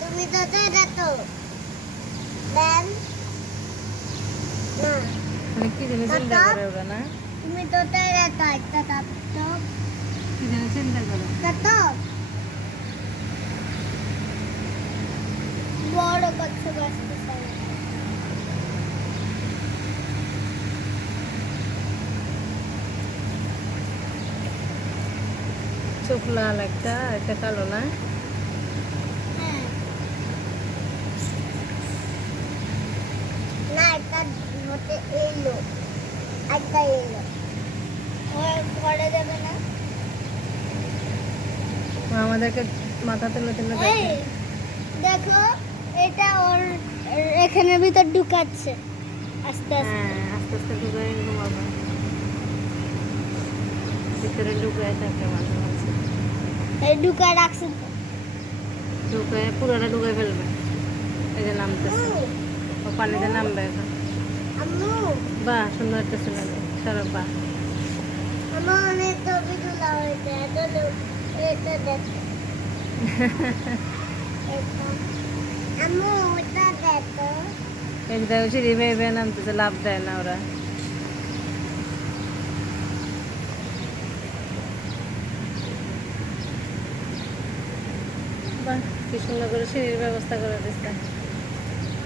তুমি তো দেখো দেন না মানে কি জানি চিন্তা করে ওরা না তুমি তো দেখো একটা তো কি জানি চিন্তা করে তো বড় কচ্ছ বাসতে চাই চোখ লাল একটা একটা কালো না না একটা হতে এলো একটা এলো ঘরে যাবে না আমাদেরকে মাথা তুলে তুলে দেখে এই দেখো এটা ওর এখানের ভিতর ঢুকাচ্ছে আস্তে আস্তে হ্যাঁ আস্তে আস্তে ঢুকাই ঘুমাবো ভিতরে ঢুকায় থাকে মাঝে মাঝে এই ঢুকায় রাখছে তো। ঢুকায় পুরোটা ঢুকায় ফেলবে এই যে নামতেছে ও পানিতে নামবে এখন আম্মু বাহ সুন্দর একটা ছিল সরব বাহ আমার অনেক ছবি তোলা হয়েছে এটা দেখো এটা আম্মু ওটা দেখো এই যে দেখো সিঁড়ি বেয়ে বেয়ে নামতেছে লাভ দেয় না ওরা বাহ কি সুন্দর করে সিঁড়ির ব্যবস্থা করে দিচ্ছে